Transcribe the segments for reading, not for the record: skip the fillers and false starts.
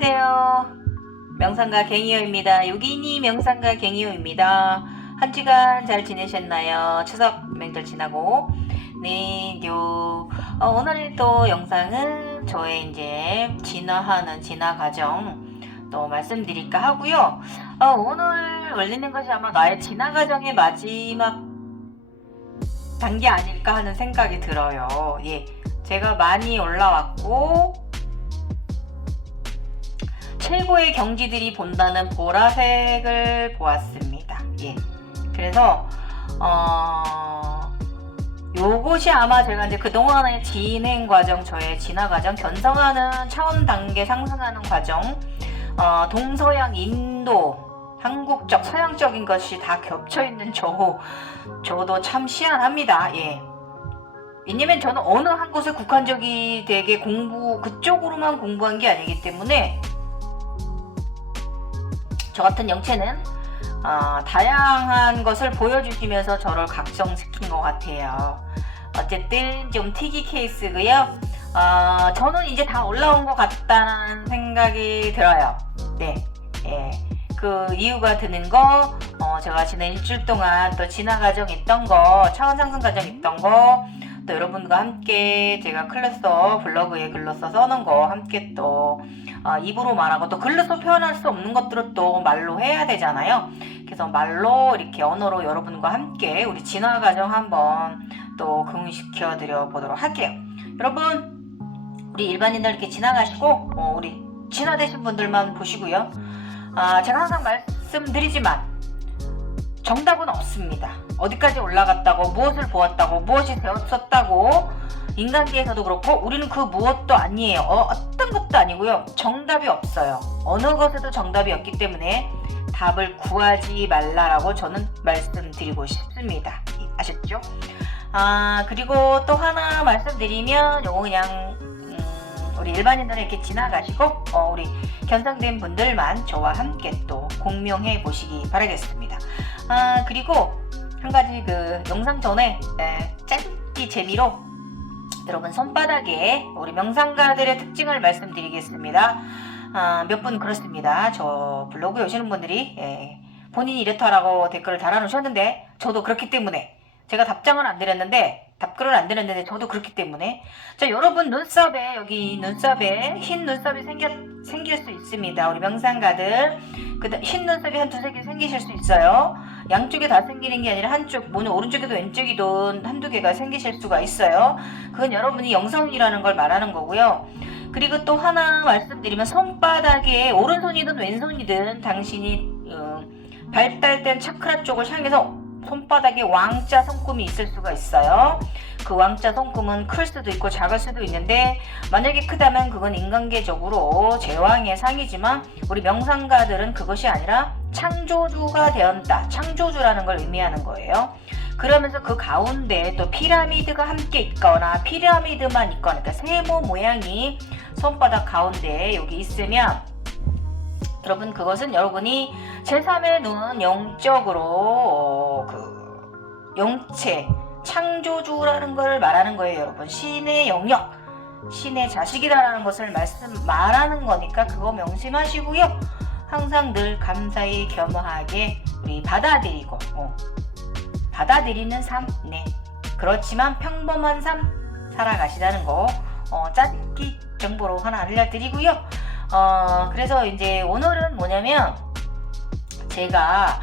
안녕하세요. 명상가 갱이요입니다. 요기니 명상가 갱이요입니다. 한 주간 잘 지내셨나요? 추석 명절 지나고. 네, 오늘 또 영상은 저의 이제 진화하는 진화 과정 또 말씀드릴까 하고요. 오늘 올리는 것이 아마 나의 진화 과정의 마지막 단계 아닐까 하는 생각이 들어요. 예. 제가 많이 올라왔고, 최고의 경지들이 본다는 보라색을 보았습니다. 예. 그래서 요것이 아마 제가 이제 그동안의 진행 과정, 저의 진화 과정, 견성하는 차원 단계 상승하는 과정, 동서양, 인도, 한국적, 서양적인 것이 다 겹쳐있는 저도 참 희한합니다. 예. 왜냐면 저는 어느 한 곳에 국한적이 되게 그쪽으로만 공부한 게 아니기 때문에 저 같은 영체는 다양한 것을 보여주시면서 저를 각성시킨 것 같아요. 어쨌든 좀 특이 케이스고요. 저는 이제 다 올라온 것 같다는 생각이 들어요. 네, 예. 그 이유가 드는 거, 제가 지난 일주일 동안 또 진화 과정 있던 거, 차원 상승 과정 있던 거, 또 여러분과 함께 제가 클래서 블로그에 글로써 써놓은 거 함께 또 입으로 말하고, 또 글로써 표현할 수 없는 것들을 또 말로 해야 되잖아요. 그래서 말로 이렇게 언어로 여러분과 함께 우리 진화 과정 한번 또 긍시켜 드려 보도록 할게요. 여러분, 우리 일반인들 이렇게 지나가시고 우리 진화되신 분들만 보시고요. 제가 항상 말씀드리지만 정답은 없습니다. 어디까지 올라갔다고, 무엇을 보았다고, 무엇이 되었었다고, 인간계에서도 그렇고 우리는 그 무엇도 아니에요. 어떤 것도 아니고요. 정답이 없어요. 어느 것에도 정답이 없기 때문에 답을 구하지 말라라고 저는 말씀드리고 싶습니다. 아셨죠? 그리고 또 하나 말씀드리면 요거 그냥 우리 일반인들은 이렇게 지나가시고 우리 견성된 분들만 저와 함께 또 공명해 보시기 바라겠습니다. 그리고 한 가지 그 영상 전에 짧기 재미로 여러분 손바닥에 우리 명상가들의 특징을 말씀드리겠습니다. 몇 분 그렇습니다. 저 블로그에 오시는 분들이 본인이 이렇다라고 댓글을 달아놓으셨는데, 저도 그렇기 때문에 제가 답글을 안 드렸는데 저도 그렇기 때문에, 자, 여러분 눈썹에, 여기 눈썹에 흰 눈썹이 생길 수 있습니다. 우리 명상가들 흰 눈썹이 한 두세 개 생기실 수 있어요. 양쪽에 다 생기는 게 아니라 한쪽, 오른쪽에도 왼쪽이도 한두 개가 생기실 수가 있어요. 그건 여러분이 영성이라는 걸 말하는 거고요. 그리고 또 하나 말씀드리면, 손바닥에 오른손이든 왼손이든 당신이 발달된 차크라 쪽을 향해서 손바닥에 왕자 손금이 있을 수가 있어요. 그 왕자 손금은 클 수도 있고 작을 수도 있는데, 만약에 크다면 그건 인간계적으로 제왕의 상이지만 우리 명상가들은 그것이 아니라 창조주가 되었다. 창조주라는 걸 의미하는 거예요. 그러면서 그 가운데 또 피라미드가 함께 있거나 피라미드만 있거나, 그러니까 세모 모양이 손바닥 가운데 여기 있으면, 여러분 그것은 여러분이 제3의 눈, 영적으로 영체, 창조주라는 걸 말하는 거예요. 여러분, 신의 영역, 신의 자식이라는 것을 말하는 거니까 그거 명심하시고요. 항상 늘 감사히 겸허하게 우리 받아들이고 받아들이는 삶, 네, 그렇지만 평범한 삶 살아가시다는 거 짧기 정보로 하나 알려드리고요. 그래서 이제 오늘은 뭐냐면, 제가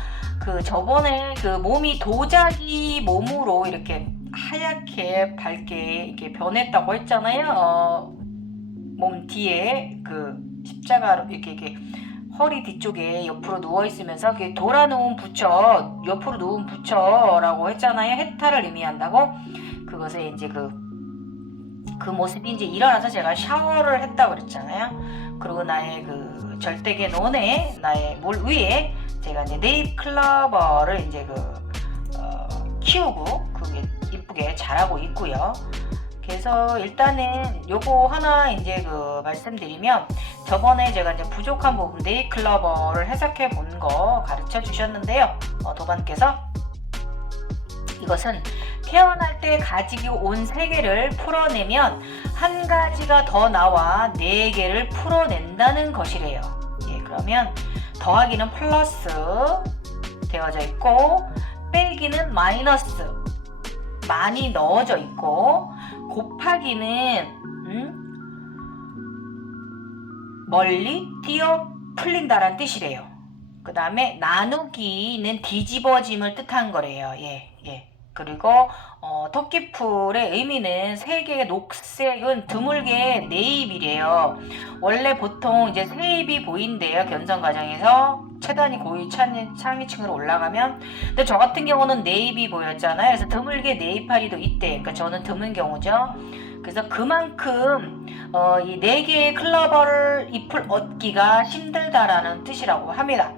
저번에 몸이 도자기 몸으로 이렇게 하얗게 밝게 이렇게 변했다고 했잖아요. 몸 뒤에 십자가로 이렇게 허리 뒤쪽에 옆으로 누워있으면서 돌아놓은 부처, 옆으로 누운 부처라고 했잖아요. 해탈을 의미한다고. 그것에 이제 그 모습이 이제 일어나서 제가 샤워를 했다고 그랬잖아요. 그리고 나의 절대계 논에, 나의 물 위에 제가 이제 네잎 클로버를 이제 키우고 그게 이쁘게 자라고 있고요. 그래서 일단은 요거 하나 이제 말씀드리면, 저번에 제가 이제 부족한 부분 네잎 클로버를 해석해 본 거 가르쳐 주셨는데요. 도반께서 이것은 태어날 때 가지고 온 3개를 풀어내면 한 가지가 더 나와 4개를 풀어낸다는 것이래요. 예, 그러면 더하기는 플러스 되어져 있고 빼기는 마이너스 많이 넣어져 있고 곱하기는 멀리 뛰어 풀린다란 뜻이래요. 그 다음에 나누기는 뒤집어짐을 뜻한 거래요. 예. 그리고 토끼풀의 의미는 3개의 녹색은 드물게 네잎이래요. 원래 보통 이제 세잎이 보인대요. 견성 과정에서 최단이 고위 상위층으로 올라가면. 근데 저 같은 경우는 네잎이 보였잖아요. 그래서 드물게 네잎파리도 있대. 그러니까 저는 드문 경우죠. 그래서 그만큼 이 4개의 클로버 잎을 얻기가 힘들다라는 뜻이라고 합니다.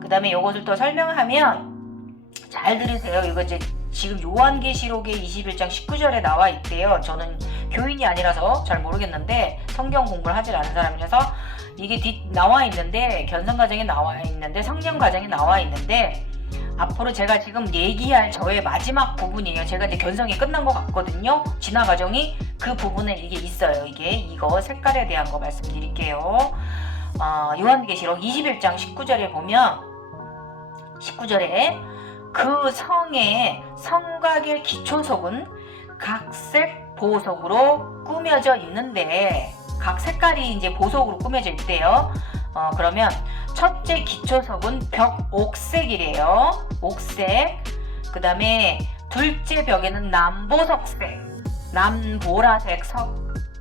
그 다음에 이것을 또 설명하면 잘 들으세요. 이거 이제 지금 요한계시록의 21장 19절에 나와 있대요. 저는 교인이 아니라서 잘 모르겠는데 성경 공부를 하질 않은 사람이라서 이게 나와 있는데 견성과정에 나와 있는데 성령과정에 나와 있는데 앞으로 제가 지금 얘기할 저의 마지막 부분이에요. 제가 이제 견성이 끝난 것 같거든요. 진화 과정이 그 부분에 이게 있어요. 이거 색깔에 대한 거 말씀드릴게요. 요한계시록 21장 19절에 보면 19절에 그 성의 성곽의 기초석은 각색 보석으로 꾸며져 있는데 각 색깔이 이제 보석으로 꾸며져 있대요. 그러면 첫째 기초석은 벽 옥색이래요. 옥색. 그 다음에 둘째 벽에는 남보라색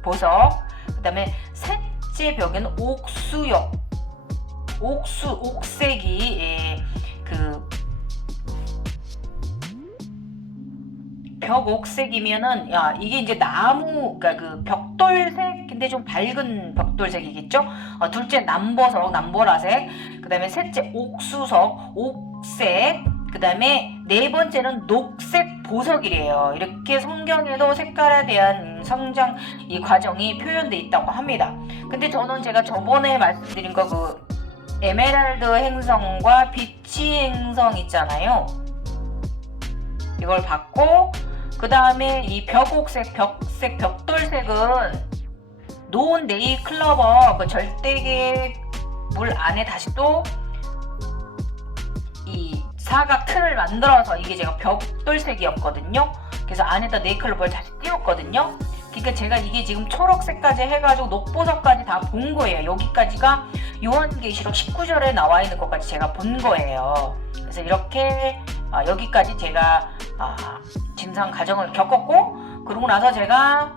보석. 그 다음에 셋째 벽에는 옥색이 벽 옥색이면은 이게 이제 나무 그러니까 그 벽돌색인데 좀 밝은 벽돌색이겠죠. 둘째 남보라색, 그 다음에 셋째 옥색, 그 다음에 네 번째는 녹색 보석이래요. 이렇게 성경에도 색깔에 대한 성장 이 과정이 표현되어 있다고 합니다. 근데 저는 제가 저번에 말씀드린 거 그 에메랄드 행성과 비치 행성 있잖아요. 이걸 받고 그 다음에 이 벽돌색은 노은 네잎 클로버 그 절대계 물 안에 다시 또 이 사각 틀을 만들어서 이게 제가 벽돌색이었거든요. 그래서 안에다 네잎 클로버를 다시 띄웠거든요. 그러니까 제가 이게 지금 초록색까지 해가지고 녹보석까지 다 본 거예요. 여기까지가 요한계시록 19절에 나와 있는 것까지 제가 본 거예요. 그래서 이렇게 여기까지 제가 진상 과정을 겪었고, 그러고 나서 제가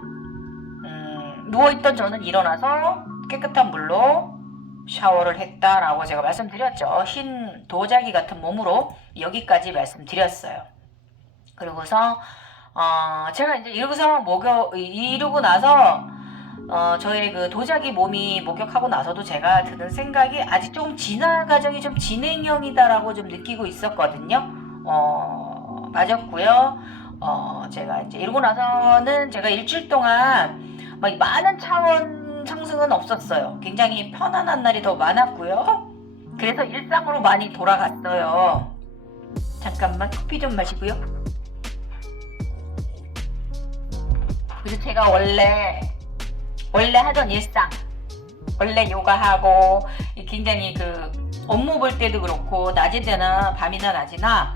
누워있던 저는 일어나서 깨끗한 물로 샤워를 했다라고 제가 말씀드렸죠. 흰 도자기 같은 몸으로 여기까지 말씀드렸어요. 그리고서 제가 이제 이러고 나서 저의 그 도자기 몸이 목욕하고 나서도 제가 드는 생각이 아직 좀 진화 과정이 좀 진행형이다라고 좀 느끼고 있었거든요. 맞았고요. 제가 이제 이러고 나서는 제가 일주일 동안 막 많은 차원 상승은 없었어요. 굉장히 편안한 날이 더 많았고요. 그래서 일상으로 많이 돌아갔어요. 잠깐만 커피 좀 마시고요. 그래서 제가 원래 하던 일상, 원래 요가하고 굉장히 그 업무 볼 때도 그렇고 낮이나 밤이나 낮이나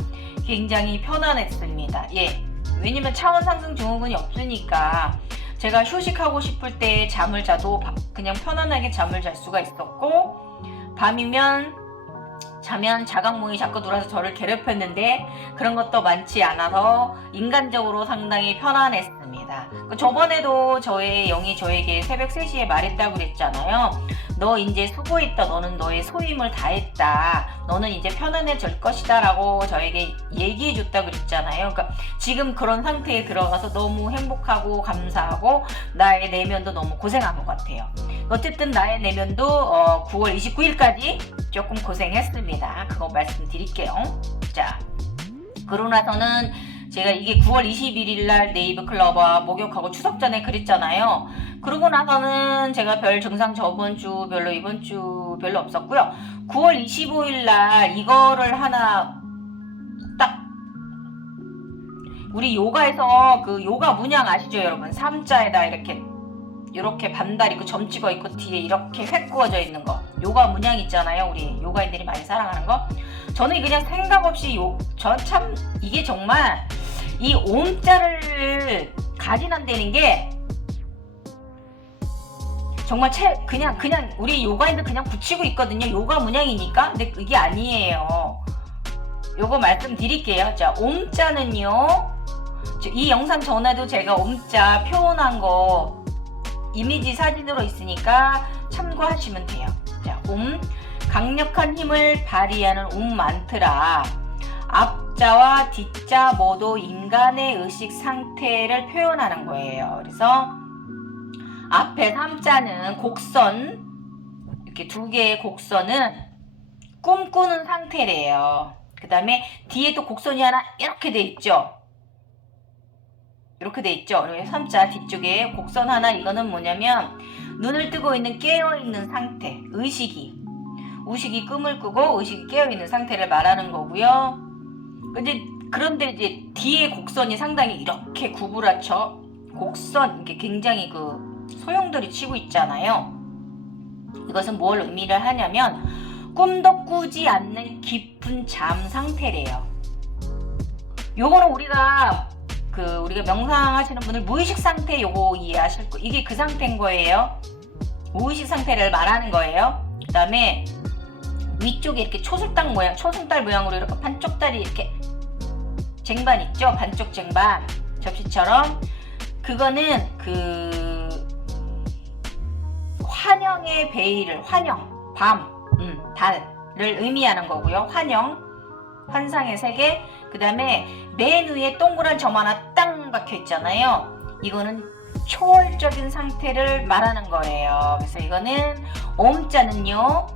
굉장히 편안했습니다. 예, 왜냐면 차원 상승 증후군이 없으니까 제가 휴식하고 싶을 때 잠을 자도 그냥 편안하게 잠을 잘 수가 있었고, 밤이면 자면 자각몽이 자꾸 들어와서 저를 괴롭혔는데 그런 것도 많지 않아서 인간적으로 상당히 편안했습니다. 저번에도 저의 영이 저에게 새벽 3시에 말했다고 그랬잖아요. 너 이제 수고했다. 너는 너의 소임을 다했다. 너는 이제 편안해질 것이다 라고 저에게 얘기해 줬다고 그랬잖아요. 그러니까 지금 그런 상태에 들어가서 너무 행복하고 감사하고 나의 내면도 너무 고생한 것 같아요. 어쨌든 나의 내면도 9월 29일까지 조금 고생했습니다. 그거 말씀드릴게요. 자, 그러고 나서는 제가 이게 9월 21일 날 네이버 클로버 목욕하고 추석 전에 그랬잖아요. 그러고 나서는 제가 별 증상 저번 주 별로 이번 주 별로 없었고요. 9월 25일 날 이거를 하나 딱 우리 요가에서 그 요가 문양 아시죠 여러분? 삼자에다 이렇게 반달 있고 점 찍어 있고 뒤에 이렇게 획 그어져 있는 거, 요가 문양 있잖아요. 우리 요가인들이 많이 사랑하는 거. 저는 그냥 생각 없이 저 참 이게 정말 이 옴자를 가진한다는 게 정말 그냥 우리 요가인들 그냥 붙이고 있거든요. 요가 문양이니까. 근데 그게 아니에요. 요거 말씀드릴게요. 자, 옴자는요. 이 영상 전에도 제가 옴자 표현한 거 이미지 사진으로 있으니까 참고하시면 돼요. 자, 강력한 힘을 발휘하는 만트라. 앞자와 뒷자 모두 인간의 의식 상태를 표현하는 거예요. 그래서 앞에 3자는 곡선, 이렇게 두 개의 곡선은 꿈꾸는 상태래요. 그 다음에 뒤에 또 곡선이 하나 이렇게 돼 있죠. 이렇게 돼 있죠. 3자 뒤쪽에 곡선 하나, 이거는 뭐냐면 눈을 뜨고 있는 깨어있는 상태, 의식이 꿈을 꾸고 의식이 깨어있는 상태를 말하는 거고요. 그런데 이제 뒤에 곡선이 상당히 이렇게 구부라쳐 곡선, 이게 굉장히 소용돌이 치고 있잖아요. 이것은 뭘 의미를 하냐면 꿈도 꾸지 않는 깊은 잠 상태래요. 요거는 우리가 명상하시는 분들 무의식 상태 요거 이해하실 거, 이게 그 상태인 거예요. 무의식 상태를 말하는 거예요. 그 다음에 위쪽에 이렇게 초승달 모양으로 이렇게 반쪽다리 이렇게 쟁반 있죠? 반쪽 쟁반 접시처럼, 그거는 환영의 베일을, 달을 의미하는 거고요. 환상의 세계. 그 다음에 맨 위에 동그란 점 하나 땅 박혀 있잖아요. 이거는 초월적인 상태를 말하는 거예요. 그래서 이거는 옴자는요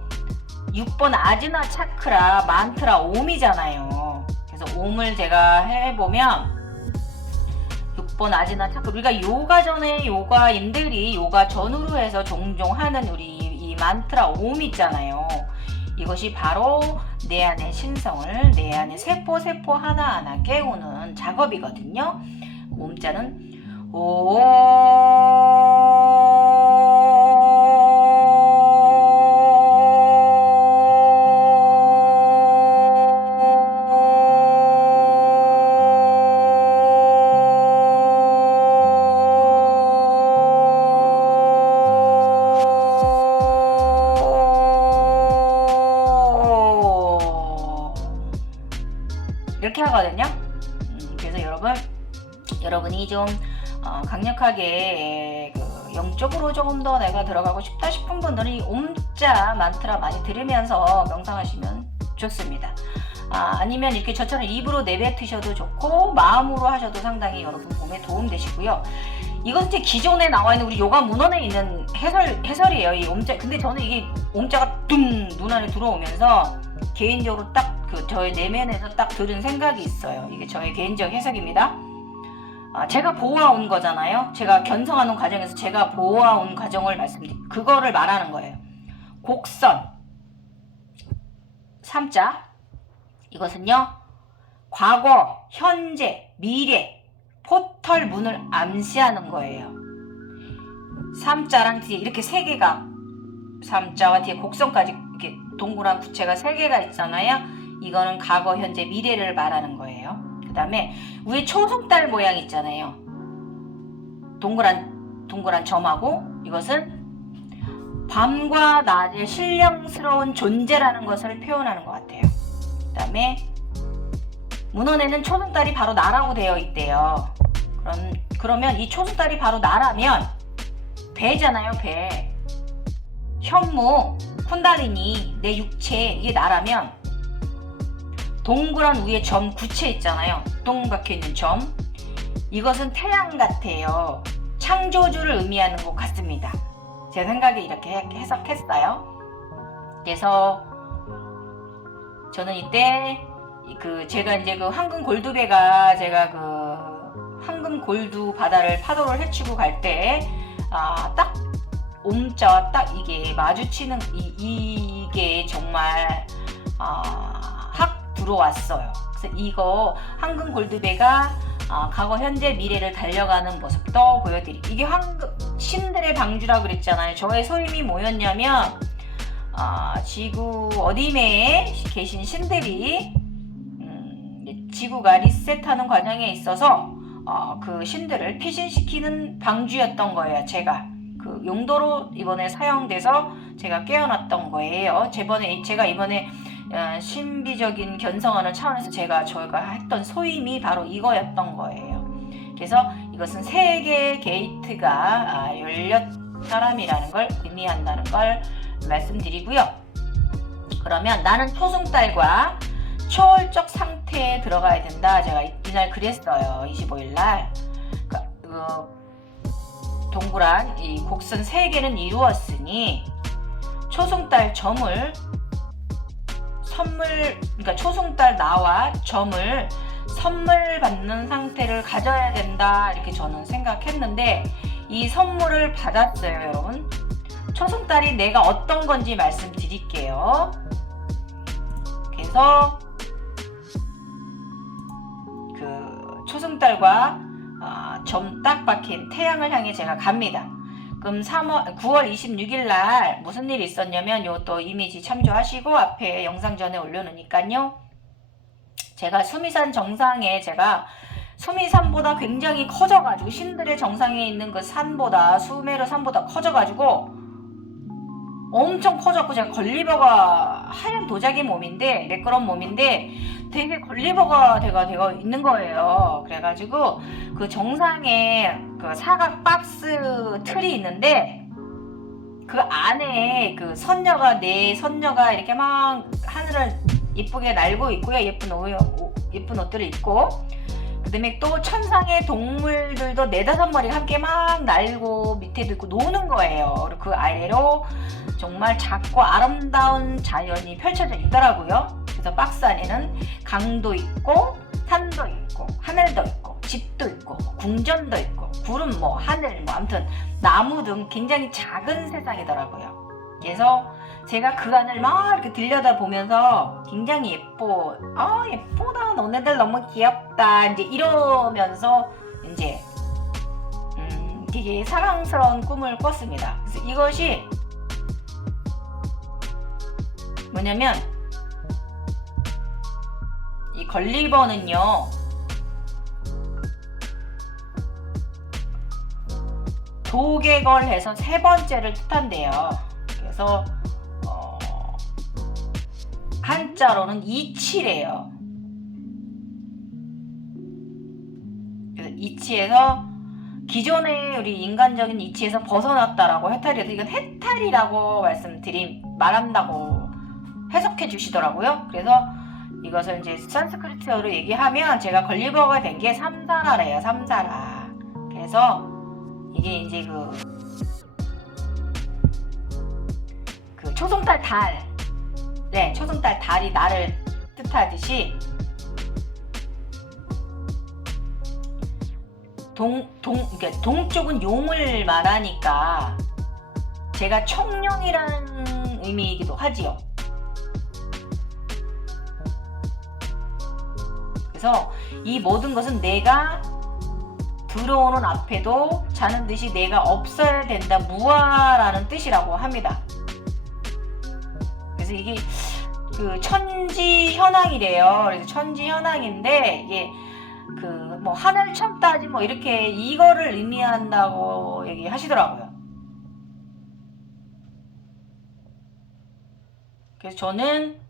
6번 아즈나 차크라 만트라 옴이잖아요. 그래서 옴을 제가 해보면 6번 아즈나 차크라, 우리가 요가 전에 요가인들이 요가 전후로 해서 종종 하는 우리 이 만트라 옴 있잖아요. 이것이 바로 내 안의 신성을, 내 안의 세포 하나하나 깨우는 작업이거든요. 옴자는 이렇게 하거든요. 그래서 여러분이 좀 강력하게 영적으로 조금 더 내가 들어가고 싶다 싶은 분들은 이 옴자 만트라 많이 들으면서 명상하시면 좋습니다. 아니면 이렇게 저처럼 입으로 내뱉으셔도 좋고 마음으로 하셔도 상당히 여러분 몸에 도움 되시고요. 이건 이제 기존에 나와 있는 우리 요가 문헌에 있는 해설이에요. 이 옴자. 근데 저는 이게 옴자가 둥 눈 안에 들어오면서 개인적으로 딱 저의 내면에서 딱 들은 생각이 있어요. 이게 저의 개인적 해석입니다. 제가 보아온 거잖아요. 제가 견성하는 과정에서 제가 보아온 과정을 그거를 말하는 거예요. 곡선 3자, 이것은요 과거, 현재, 미래 포털 문을 암시하는 거예요. 3자랑 뒤에 이렇게 3개가, 3자와 뒤에 곡선까지 이렇게 동그란 구체가 3개가 있잖아요. 이거는 과거, 현재, 미래를 말하는 거예요. 그 다음에 위에 초승달 모양 있잖아요. 동그란 점하고, 이것은 밤과 낮의 신령스러운 존재라는 것을 표현하는 것 같아요. 그 다음에 문헌에는 초승달이 바로 나라고 되어 있대요. 그러면 이 초승달이 바로 나라면 배잖아요. 배, 현무, 쿤달리니, 내 육체, 이게 나라면 동그란 위에 점 구체 있잖아요. 똥 박혀있는 점, 이것은 태양 같아요. 창조주를 의미하는 것 같습니다. 제 생각에 이렇게 해석했어요. 그래서 저는 이때 제가 이제 황금 골드배가, 제가 황금 골드 바다를 파도를 헤치고 갈 때 딱 옴자와 딱 이게 마주치는 이게 정말 확 들어왔어요. 그래서 이거 황금 골드배가 과거, 현재, 미래를 달려가는 모습도 보여드리고, 이게 신들의 방주라고 그랬잖아요. 저의 소임이 뭐였냐면 지구 어디매에 계신 신들이 지구가 리셋하는 과정에 있어서 그 신들을 피신시키는 방주였던 거예요. 제가 그 용도로 이번에 사용돼서 제가 깨어났던 거예요. 제가 이번에 신비적인 견성하는 차원에서 저희가 했던 소임이 바로 이거였던 거예요. 그래서 이것은 세계 게이트가 열렸다람이라는 걸 의미한다는 걸 말씀드리고요. 그러면 나는 초승달과 초월적 상태에 들어가야 된다. 제가 이날 그랬어요. 25일날 동그란 이 곡선 3개는 이루었으니 초승달 점을 그러니까 초승달 나와 점을 선물 받는 상태를 가져야 된다, 이렇게 저는 생각했는데 이 선물을 받았어요. 여러분, 초승달이 내가 어떤 건지 말씀드릴게요. 그래서 그 초승달과 점 딱 박힌 태양을 향해 제가 갑니다. 그럼 9월 26일 날 무슨 일이 있었냐면, 요것도 이미지 참조하시고 앞에 영상 전에 올려놓으니까요. 제가 수미산 정상에, 제가 수미산보다 굉장히 커져가지고, 신들의 정상에 있는 그 산보다, 수메르 산보다 커져가지고 엄청 커졌고, 제가 걸리버가 하얀 도자기 몸인데, 매끄러운 몸인데 되게 걸리버가 되어 있는 거예요. 그래가지고 그 정상에 그 사각 박스 틀이 있는데 그 안에 그 내 선녀가 이렇게 막 하늘을 이쁘게 날고 있고요. 예쁜 옷들을 입고, 그 다음에 또 천상의 동물들도 4-5마리가 함께 막 날고 밑에도 있고 노는 거예요. 그리고 그 아래로 정말 작고 아름다운 자연이 펼쳐져 있더라고요. 그래서 박스 안에는 강도 있고 산도 있고 하늘도 있고 집도 있고 궁전도 있고 구름 하늘 아무튼 나무 등 굉장히 작은 세상이더라고요. 그래서 제가 그 안을 막 이렇게 들여다보면서 굉장히 예쁘다, 너네들 너무 귀엽다, 이제 이러면서 이제 되게 사랑스러운 꿈을 꿨습니다. 그래서 이것이 뭐냐면, 이 걸리버는요, 도개걸해서 3번째를 뜻한대요. 그래서 한자로는 이치래요. 그래서 이치에서 기존의 우리 인간적인 이치에서 벗어났다라고 해탈이어서, 이건 해탈이라고 말한다고 해석해 주시더라고요. 그래서 이것을 이제 산스크리트어로 얘기하면 제가 걸리버가 된 게 삼사라래요. 삼사라. 그래서 이게 이제 그 초승달 달, 초승달 달이 나를 뜻하듯이 그러니까 동쪽은 용을 말하니까 제가 청룡이라는 의미이기도 하지요. 그래서 이 모든 것은 내가 들어오는 앞에도 자는 듯이 내가 없어야 된다, 무아라는 뜻이라고 합니다. 그래서 이게 그 천지현황이래요. 그래서 천지현황인데 이게 하늘 첨따지 이렇게 이거를 의미한다고 얘기하시더라고요. 그래서 저는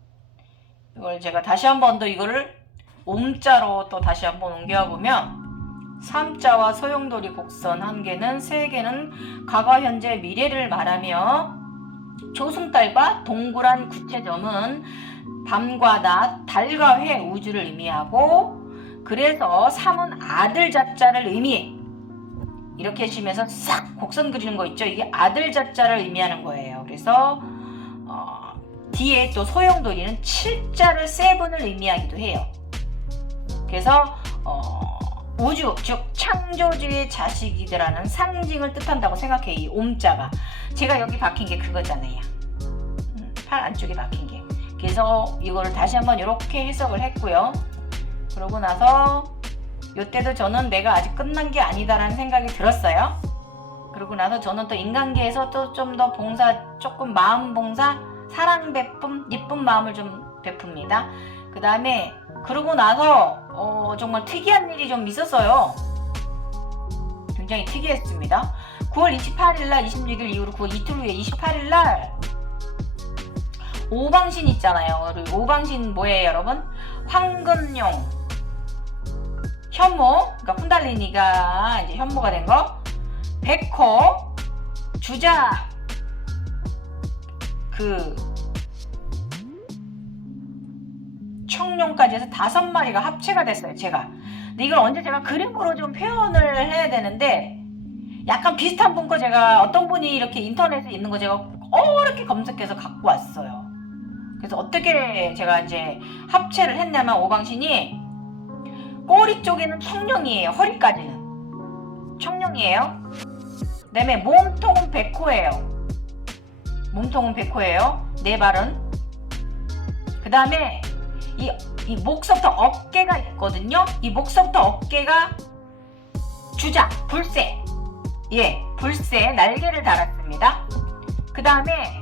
이걸 제가 다시 한 번 더 이거를 옴자로 또 다시 한번 옮겨보면, 삼자와 소용돌이 곡선 1개는 3개는 과거, 현재, 미래를 말하며, 초승달과 동그란 구체점은 밤과 낮, 달과 해, 우주를 의미하고, 그래서 3은 아들 자자를 의미해. 이렇게 하시면서 싹 곡선 그리는 거 있죠? 이게 아들 자자를 의미하는 거예요. 그래서 뒤에 또 소용돌이는 7자를 세븐을 의미하기도 해요. 그래서 우주, 즉 창조주의 자식이더라는 상징을 뜻한다고 생각해. 이 옴자가 제가 여기 박힌 게 그거잖아요. 팔 안쪽에 박힌 게. 그래서 이거를 다시 한번 이렇게 해석을 했고요. 그러고 나서 이때도 저는 내가 아직 끝난 게 아니다라는 생각이 들었어요. 그러고 나서 저는 또 인간계에서 또 좀 더 봉사, 조금 마음 봉사, 사랑 베품, 이쁜 마음을 좀 베풉니다. 그 다음에 그러고 나서 정말 특이한 일이 좀 있었어요. 굉장히 특이했습니다. 9월 28일날 26일 이후로 9월 이틀 후에 28일날 오방신 있잖아요. 오방신 뭐예요 여러분? 황금용 현모, 그러니까 쿤달리니가 이제 현모가 된 거, 백호, 주작, 그 청룡까지 해서 5마리가 합체가 됐어요. 제가. 근데 이걸 언제 제가 그림으로 좀 표현을 해야 되는데 약간 비슷한 분 거 제가 어떤 분이 이렇게 인터넷에 있는 거 제가 어렵게 검색해서 갖고 왔어요. 그래서 어떻게 제가 이제 합체를 했냐면 오방신이 꼬리 쪽에는 청룡이에요. 허리까지는 청룡이에요. 그 다음에 몸통은 백호예요. 몸통은 백호예요. 네 발은. 그 다음에 이 목서부터 어깨가 있거든요. 이 목서부터 어깨가 주작, 불새. 예, 불새 날개를 달았습니다. 그 다음에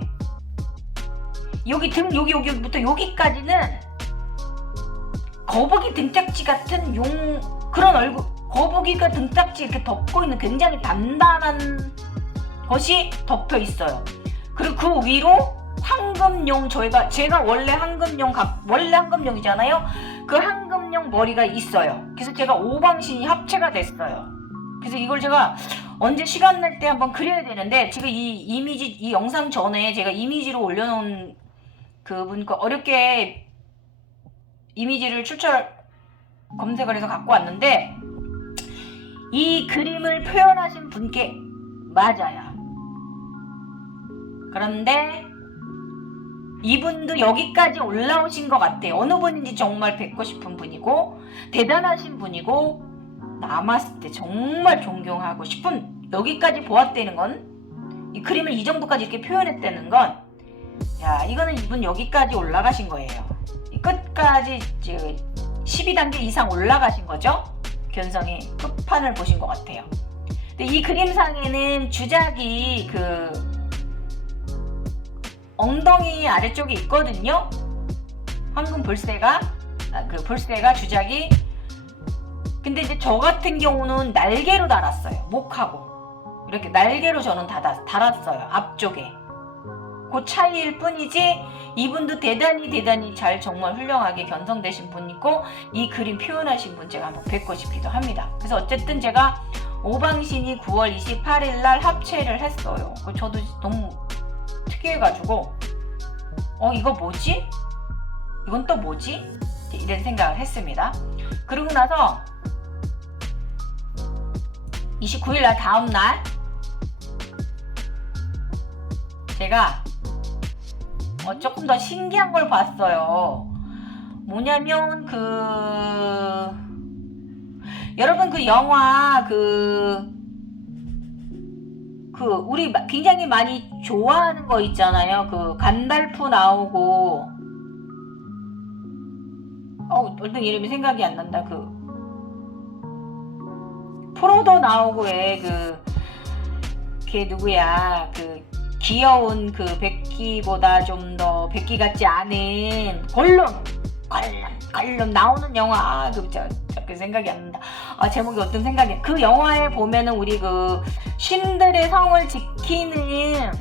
여기 등, 여기부터 여기까지는 거북이 등딱지 같은 그런 얼굴, 거북이가 등딱지 이렇게 덮고 있는 굉장히 단단한 것이 덮여 있어요. 그리고 그 위로 황금용, 제가 원래 황금용이잖아요. 그 황금용 머리가 있어요. 그래서 제가 오방신이 합체가 됐어요. 그래서 이걸 제가 언제 시간 날 때 한번 그려야 되는데, 지금 이 영상 전에 제가 이미지로 올려놓은 그분 거 어렵게 이미지를 검색을 해서 갖고 왔는데, 이 그림을 표현하신 분께 맞아요. 그런데 이분도 여기까지 올라오신 것 같아요. 어느 분인지 정말 뵙고 싶은 분이고 대단하신 분이고 남았을 때 정말 존경하고 싶은, 여기까지 보았다는 건, 이 그림을 이 정도까지 이렇게 표현했다는 건, 야, 이거는 이분 여기까지 올라가신 거예요. 끝까지 12단계 이상 올라가신 거죠. 견성의 끝판을 보신 것 같아요. 근데 이 그림상에는 주작이 엉덩이 아래쪽에 있거든요. 황금 불새가, 불새가 주작이. 근데 이제 저 같은 경우는 날개로 달았어요. 목하고 이렇게 날개로 저는 달았어요. 앞쪽에. 그 차이일 뿐이지 이분도 대단히 잘 정말 훌륭하게 견성되신 분이고 이 그림 표현하신 분 제가 한번 뵙고 싶기도 합니다. 그래서 어쨌든 제가 오방신이 9월 28일 날 합체를 했어요. 저도 너무 특이해가지고 이거 뭐지? 이건 또 뭐지? 이런 생각을 했습니다. 그러고 나서 29일 날 다음날 제가 조금 더 신기한 걸 봤어요. 뭐냐면 여러분 그 영화 우리 굉장히 많이 좋아하는 거 있잖아요. 간달프 나오고 얼른 이름이 생각이 안 난다. 프로도 나오고 걔 누구야? 귀여운 베끼보다 좀 더 베끼 같지 않은 걸름 나오는 영화. 그 생각이 안 난다. 제목이 어떤 생각이. 그 영화에 보면은 우리 신들의 성을 지키는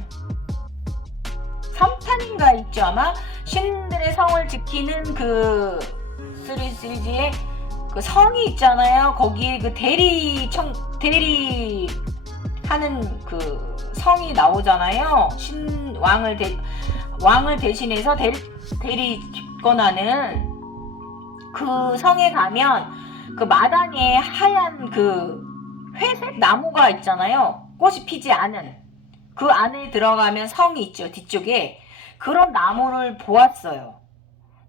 3탄인가 있죠 아마. 신들의 성을 지키는 3시리즈의 성이 있잖아요. 거기에 대리하는 성이 나오잖아요. 왕을 대신해서 대리 집권하는 그 성에 가면 마당에 하얀 회색 나무가 있잖아요. 꽃이 피지 않은 그 안에 들어가면 성이 있죠. 뒤쪽에 그런 나무를 보았어요.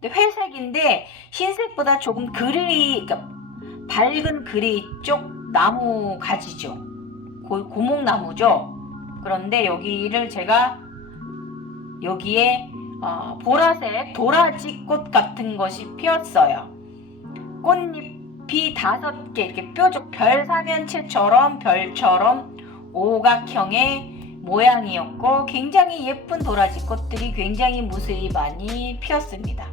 근데 회색인데 흰색보다 조금 그레이, 그러니까 밝은 그레이 쪽 나무 가지죠. 고목나무죠. 그런데 여기에 보라색 도라지 꽃 같은 것이 피었어요. 꽃잎 빛이 5개 이렇게 뾰족 별 사면체처럼 별처럼 오각형의 모양이었고 굉장히 예쁜 도라지 꽃들이 굉장히 무수히 많이 피었습니다.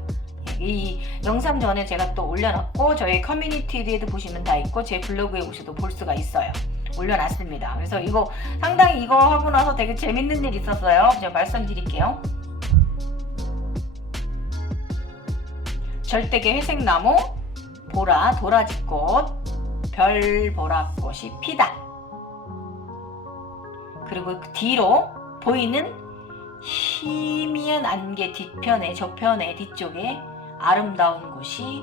이 영상 전에 제가 또 올려놨고 저희 커뮤니티에도 보시면 다 있고 제 블로그에 오셔도 볼 수가 있어요. 올려놨습니다. 그래서 이거 상당히 이거 하고 나서 되게 재밌는 일 있었어요. 제가 말씀드릴게요. 절대계 회색나무, 보라, 도라지꽃, 별보라꽃이 피다. 그리고 그 뒤로 보이는 희미한 안개 뒤편에 저편에 뒤쪽에 아름다운 곳이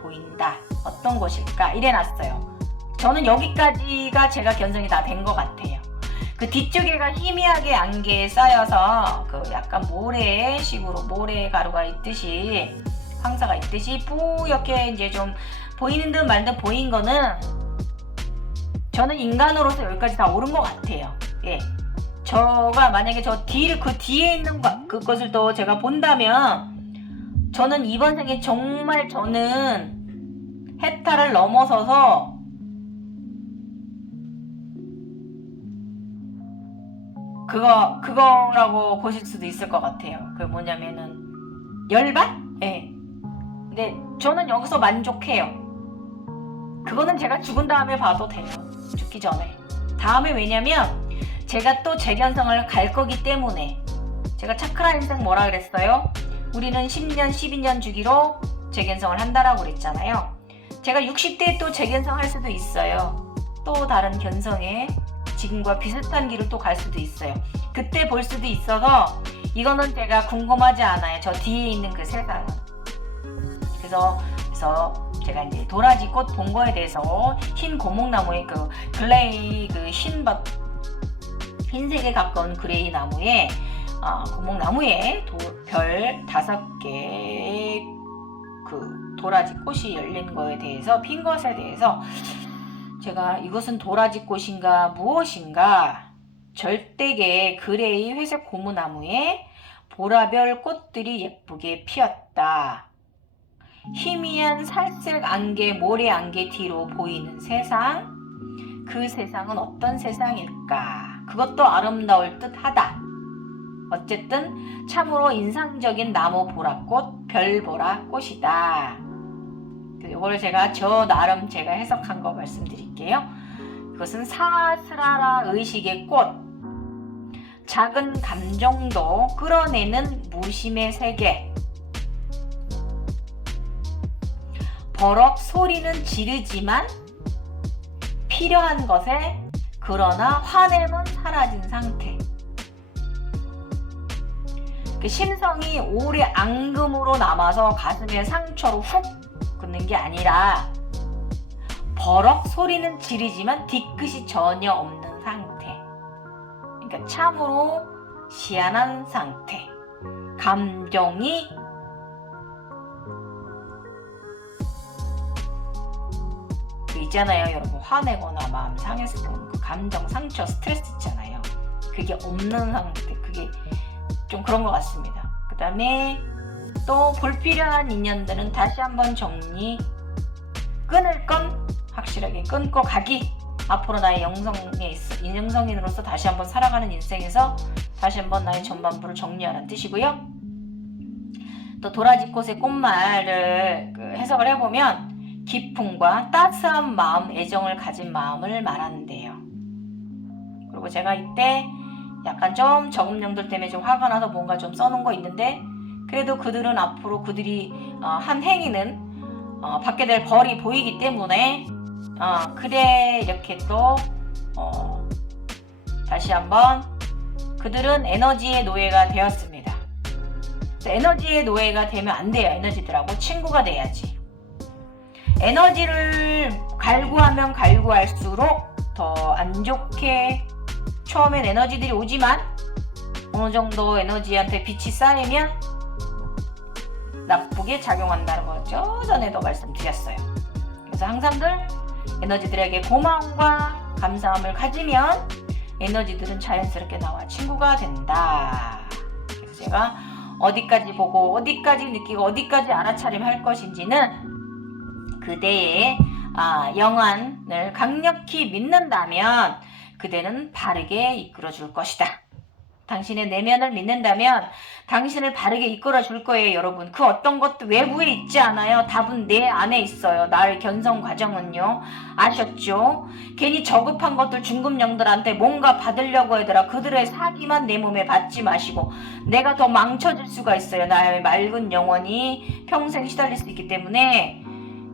보인다. 어떤 곳일까? 이래놨어요. 저는 여기까지가 제가 견성이 다 된 것 같아요. 그 뒤쪽에가 희미하게 안개에 쌓여서 그 약간 모래식으로 모래 가루가 있듯이 황사가 있듯이 뿌옇게 이제 좀 보이는 듯 말 듯 보인 거는 저는 인간으로서 여기까지 다 옳은 것 같아요. 예. 저가 만약에 저 뒤를 그 뒤에 있는 그것을 또 제가 본다면 저는 이번 생에 정말 저는 해탈을 넘어서서 그거라고 보실 수도 있을 것 같아요. 그 뭐냐면은 열반? 예. 근데 저는 여기서 만족해요. 그거는 제가 죽은 다음에 봐도 돼요. 죽기 전에. 다음에 왜냐면 제가 또 재견성을 갈 거기 때문에 제가 차크라 인생 뭐라 그랬어요? 우리는 10년, 12년 주기로 재견성을 한다라고 그랬잖아요. 제가 60대에 또 재견성할 수도 있어요. 또 다른 견성에 지금과 비슷한 길을 또 갈 수도 있어요. 그때 볼 수도 있어서 이거는 제가 궁금하지 않아요. 저 뒤에 있는 그 세상은. 그래서 제가 이제 도라지꽃 본 거에 대해서 흰 고목나무의 그 글레이 그 흰색에 가까운 그레이 나무에 고목나무에 별 5개 그 도라지 꽃이 열린 거에 대해서 핀 것에 대해서 제가 이것은 도라지 꽃인가 무엇인가 절대계 그레이 회색 고무나무에 보라별 꽃들이 예쁘게 피었다. 희미한 살색 안개 모래 안개 뒤로 보이는 세상 그 세상은 어떤 세상일까? 그것도 아름다울 듯하다. 어쨌든 참으로 인상적인 나무 보라꽃, 별보라꽃이다. 이거를 제가 저 나름 제가 해석한 거 말씀드릴게요. 이것은 사스라라 의식의 꽃, 작은 감정도 끌어내는 무심의 세계. 버럭 소리는 지르지만 필요한 것에 그러나 화냄은 사라진 상태. 그 심성이 오래 앙금으로 남아서 가슴에 상처로 훅 긋는 게 아니라 버럭 소리는 지르지만 뒤끝이 전혀 없는 상태. 그러니까 참으로 시안한 상태. 감정이 있잖아요. 여러분 화내거나 마음 상했을 때 그 감정 상처 스트레스 있잖아요. 그게 없는 상태. 그게 좀 그런 것 같습니다. 그 다음에 또 불필요한 인연들은 다시 한번 정리. 끊을 건 확실하게 끊고 가기. 앞으로 나의 인성인으로서 다시 한번 살아가는 인생에서 다시 한번 나의 전반부를 정리하는 뜻이고요. 또 도라지꽃의 꽃말을 해석을 해보면 기쁨과 따스한 마음, 애정을 가진 마음을 말한대요. 그리고 제가 이때 약간 좀 적응령들 때문에 좀 화가 나서 뭔가 좀 써놓은 거 있는데 그래도 그들은 앞으로 그들이 한 행위는 받게 될 벌이 보이기 때문에 그래 이렇게 또 다시 한번 그들은 에너지의 노예가 되었습니다. 에너지의 노예가 되면 안 돼요. 에너지들하고 친구가 돼야지. 에너지를 갈구하면 갈구할수록 더 안 좋게 처음엔 에너지들이 오지만 어느 정도 에너지한테 빛이 쌓이면 나쁘게 작용한다는 거 전에도 말씀드렸어요. 그래서 항상들 에너지들에게 고마움과 감사함을 가지면 에너지들은 자연스럽게 나와 친구가 된다. 그래서 제가 어디까지 보고 어디까지 느끼고 어디까지 알아차림할 것인지는 그대의 영안을 강력히 믿는다면 그대는 바르게 이끌어 줄 것이다. 당신의 내면을 믿는다면 당신을 바르게 이끌어 줄 거예요, 여러분. 그 어떤 것도 외부에 있지 않아요. 답은 내 안에 있어요. 나의 견성 과정은요. 아셨죠? 괜히 저급한 것들 중급령들한테 뭔가 받으려고 하더라. 그들의 사기만 내 몸에 받지 마시고 내가 더 망쳐질 수가 있어요. 나의 맑은 영혼이 평생 시달릴 수 있기 때문에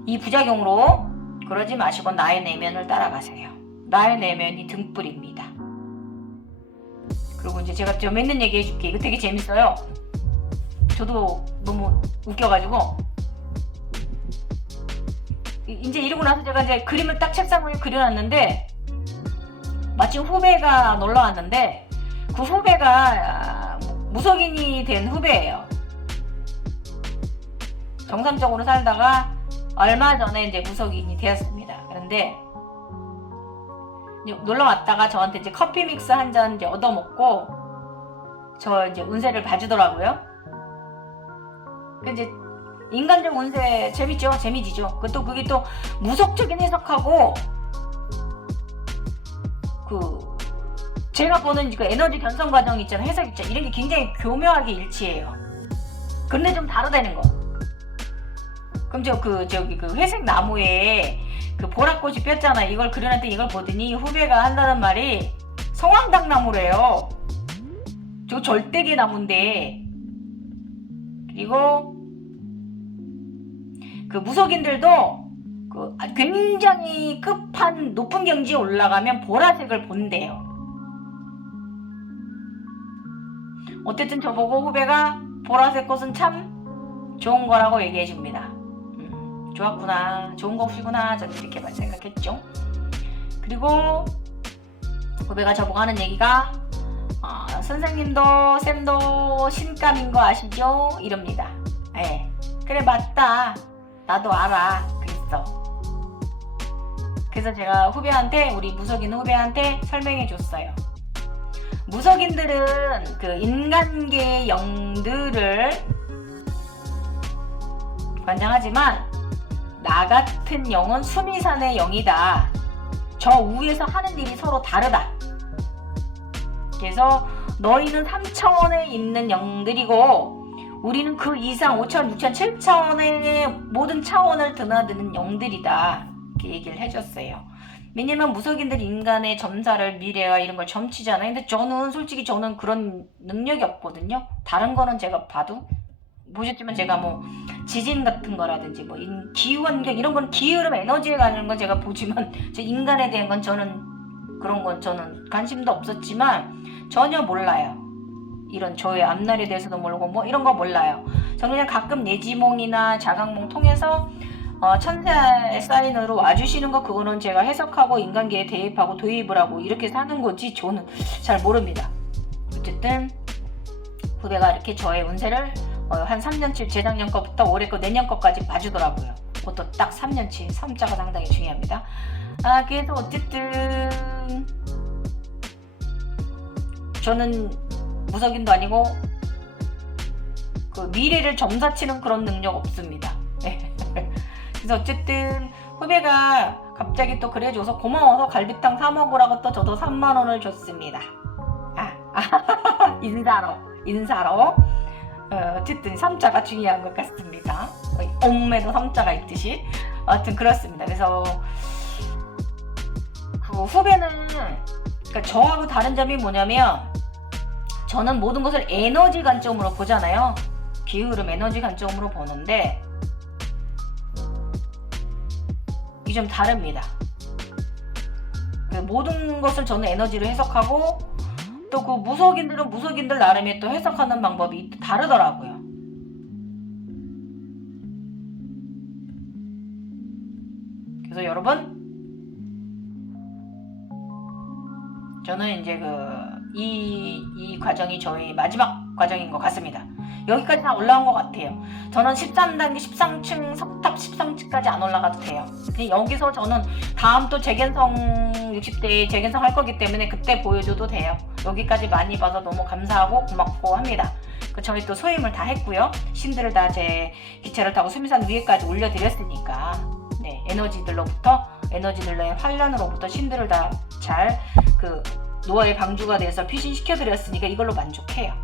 이 부작용으로 그러지 마시고 나의 내면을 따라가세요. 나의 내면이 등불입니다. 그리고 이제 제가 좀 있는 얘기 해줄게. 이거 되게 재밌어요. 저도 너무 웃겨가지고 이제 이러고 나서 제가 이제 그림을 딱 책상 위에 그려놨는데 마침 후배가 놀러 왔는데 그 후배가 무속인이 된 후배예요. 정상적으로 살다가 얼마 전에 이제 무속인이 되었습니다. 그런데 놀러 왔다가 저한테 이제 커피 믹스 한 잔 이제 얻어먹고 저 이제 운세를 봐주더라고요. 이제 인간적 운세 재밌죠? 재미지죠? 그게 또 무속적인 해석하고 제가 보는 그 에너지 견성 과정 있잖아요. 해석 있잖아요. 이런 게 굉장히 교묘하게 일치해요. 근데 좀 다르다는 거. 그럼 저기 회색 나무에 그 보랏꽃이 폈잖아. 이걸 그려놨더니 이걸 보더니 후배가 한다는 말이 성황당나무래요. 저 절대계 나무인데. 그리고 그 무속인들도 굉장히 급한 높은 경지에 올라가면 보라색을 본대요. 어쨌든 저보고 후배가 보라색 꽃은 참 좋은 거라고 얘기해 줍니다. 좋았구나, 좋은 것이구나, 저는 이렇게 생각했죠. 그리고 후배가 저보고 하는 얘기가 선생님도 쌤도 신감인 거 아시죠? 이럽니다. 예, 그래 맞다, 나도 알아. 그래서 제가 후배한테, 우리 무속인 후배한테 설명해 줬어요. 무속인들은 그 인간계의 영들을 관장하지만 나 같은 영은 수미산의 영이다. 저 위에서 하는 일이 서로 다르다. 그래서 너희는 3차원에 있는 영들이고 우리는 그 이상 5차원, 6차원, 7차원의 모든 차원을 드나드는 영들이다. 이렇게 얘기를 해줬어요. 왜냐면 무속인들이 인간의 점사를, 미래와 이런 걸 점치잖아요. 근데 솔직히 저는 그런 능력이 없거든요. 다른 거는 제가 봐도 보셨지만 제가 뭐 지진 같은 거라든지 뭐 기후 환경 이런 건 기흐름 에너지에 관한 건 제가 보지만 제 인간에 대한 건 그런 건 저는 관심도 없었지만 전혀 몰라요. 이런 저의 앞날에 대해서도 모르고 뭐 이런 거 몰라요. 저는 그냥 가끔 내지몽이나 자각몽 통해서 천사의 사인으로 와주시는 거, 그거는 제가 해석하고 인간계에 대입하고 도입을 하고 이렇게 사는 거지 저는 잘 모릅니다. 어쨌든 후배가 이렇게 저의 운세를 한 3년치, 재작년 거부터 올해 거, 내년 거까지 봐주더라고요. 그것도 딱 3년치, 3자가 상당히 중요합니다. 그래서 어쨌든 저는 무속인도 아니고 그 미래를 점사치는 그런 능력 없습니다. 그래서 어쨌든 후배가 갑자기 또 그래줘서 고마워서 갈비탕 사 먹으라고 또 저도 3만 원을 줬습니다. 인사로. 어쨌든 3자가 중요한 것 같습니다. 옴에도 3자가 있듯이. 하여튼 그렇습니다. 그래서 그 후배는, 그러니까 저하고 다른 점이 뭐냐면 저는 모든 것을 에너지 관점으로 보잖아요. 기흐름 에너지 관점으로 보는데 이게 좀 다릅니다. 모든 것을 저는 에너지로 해석하고 또 그 무속인들은 무속인들 나름의 또 해석하는 방법이 다르더라고요. 그래서 여러분, 저는 이제 이 과정이 저희 마지막 과정인 것 같습니다. 여기까지 다 올라온 것 같아요. 저는 13단계 13층 석탑 13층까지 안 올라가도 돼요. 여기서 저는 다음 또 재견성 60대에 재견성 할 거기 때문에 그때 보여줘도 돼요. 여기까지 많이 봐서 너무 감사하고 고맙고 합니다. 저희 또 소임을 다 했고요. 신들을 다 제 기체를 타고 수미산 위에까지 올려드렸으니까. 네. 에너지들로의 환란으로부터 신들을 다 잘 그 노아의 방주가 돼서 피신시켜드렸으니까 이걸로 만족해요.